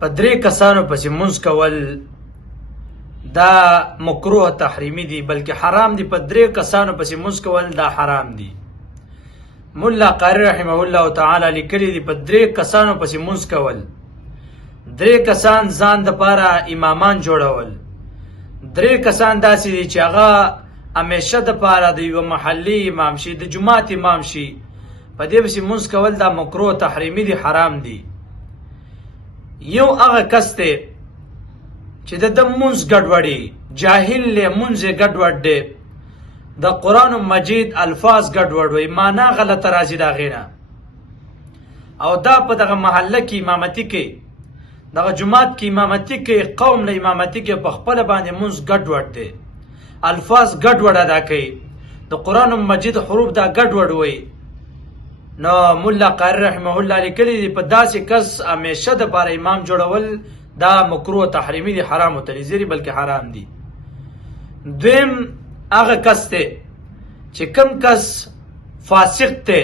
په درې کسانو پسې مونځ کول دا مکروه تحریمی دی، بلکې حرام دی. په درې کسانو پسې مونځ کول دا حرام دی. مولا قاری رحمه الله تعالی لیکلی دی په درې کسانو پسې مونځ کول، درې کسان ځان د پاره امامان جوړول، درې کسان داسې دي چې هغه همیشه د پاره د یو محلي امام شي، د جماعت امام شي. په دې پسې مونځ کول دا مکروه تحریمی دی، حرام دی. یو هغه کس دی چې د مونځ ګډوډي، جاهل له مونځ ګډوډ دی، د قرآن مجید الفاظ ګډوډ وي، معنا غلطه راځي دا غینا، او دا په دغه محله کې امامتي کې، دغه جماعت کې امامتي کې، قوم له امامتي کې په خپل باندې مونځ ګډوډ دی، الفاظ ګډوډ ادا کوي، د قرآن مجید حروف دا ګډوډ وي. نو مولا قاری رحمه الله لیکلی دی په داسې کس همیشه د پاره امام جوړول دا مکروه تحریمی دی، حرام وتلی بلکې حرام دی. دویم هغه کس ته چې کم کس فاسق ته،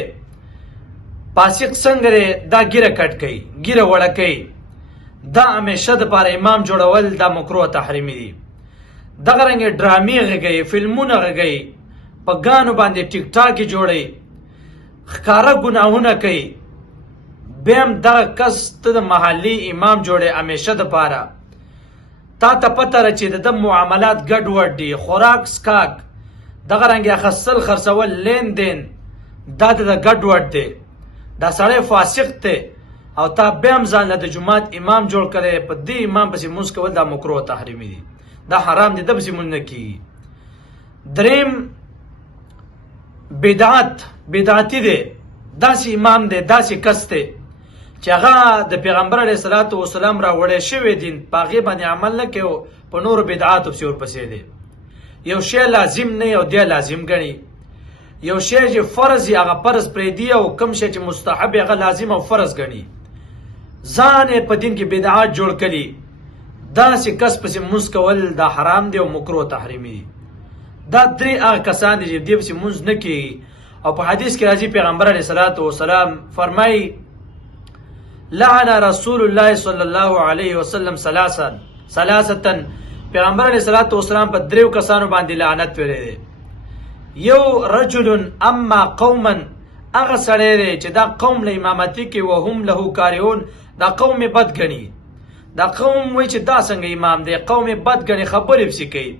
فاسق څنګه دا ګیره کټ کوي، ګیره وړه کوي، دا همیشه د پاره امام جوړول دا مکروه تحریمی دی. دغه رنګ ډرامې غږی، فلمونه غږی، په ګانو باندې ټیک ټاک جوړي، ښکاره ګناهونه کوي، بیا هم دغه کس ته د محلي امام جوړي همیشه د پاره. تا ته پته ده چې د معاملات ګډوډ دي، خوراک سکاک، دغه رنګ اخیستل خرڅول، لین دین دا د ګډوډ دی، دا سړی فاسق دی، او تا بیا هم ځان له د جماعت امام جوړ کړی، په دې امام پسې مونځ کول دا مکروه تحریمي دی، دا حرام دی، د پسې مونځ نه کېږي. دریم بدعتي دی، داسې امام دی، داسې کس دی چې هغه د پیغمبر علیه الصلاة والسلام راوړی شوی دین په هغې باندې عمل نه کوي، په نورو بدعاتو پسې ورپسې دی. یو شی لازم نه یو دی لازم ګڼي، یو شی چې فرض یې هغه فرض پرېږدي، او کوم شی چې مستحب یې هغه لازم او فرض ګڼي، ځان یې په دین کې بدعات جوړ کړي. داسې کس پسې مونځ کول دا حرام دی او مکروه تحریمي دی. دا درې هغه کسان دي چې دې پسې مونځ نه کېږي. او په حدیث کې راځي پیغمبر علیه الصلاة والسلام فرمایي لعن رسول الله صلی الله علیه وسلم ثلاثه، پیغمبر علیه الصلاة والسلام په دریو کسانو باندې لعنت ویلی دی. یو رجل اما قوما، هغه سړی دی چې دا قوم له امامتي کې وهم له کارهون، دا قوم یې بد ګڼي، دا قوم وایي چې دا څنګه امام دی، قوم یې بد ګڼي، خبرې پسې کوي،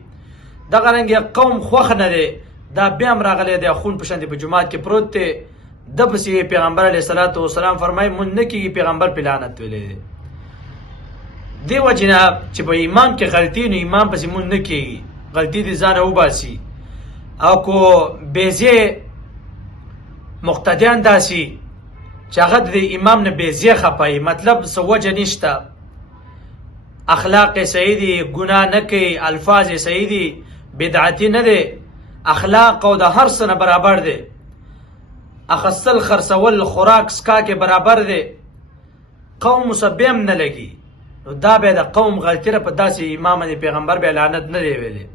دغه رنګ قوم خوښ نه دی، دا بیا هم راغلی دی خون په شاندې په جومات کې پروت دی، د پسې پیغمبر علیه الصلاة والسلام فرمایي مونځ نه کېږي، پیغمبر پې لعنت ویلی دی. دې وجې نه چې په امام کې غلطي، نو امام پسې مونځ نه کېږي، غلطي دې ځانه وباسي. او کو بیزې مقتدیان داسي چې هغه د امام نه بیزې خپایي، مطلب څه وجه نشته، اخلاق یې صحیح دي، ګناه نه کوي، الفاظ یې صحیح دي، بدعتي نه دی، اخلاق او د هر څه نه برابر دی، اخیستل خرڅول، خوراک سکاک برابر دی، قوم بیا هم نه لګي، نو دا بیا د قوم غلطي ده، په داسې امام باندې پیغمبر بیا لعنت نه دی ویلی.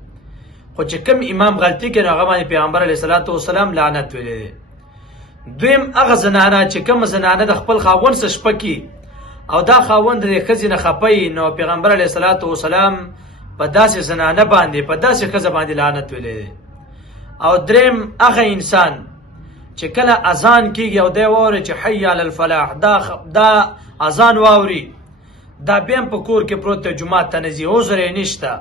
خو چې کوم امام غلطي کوي نو هغه باندې پیغمبر علیه الصلاة والسلام لعنت ویلی دی. دویم هغه زنانه چې کوم زنانه د خپل خاوند څخه شپه کي، او دا خاوند د ښځې نه خپوي، نو پیغمبر علیه الصلاة والسلام په داسې زنانه باندې، په داسې ښځه باندې لعنت ویلی دی. او دریم هغه انسان چې کله اذان کیږي او دی واوري چې حی علی الفلاح، دا اذان واوري، دا بیا په کور کې پروت دی، جومات ته نه ځي، عذر یې نشته،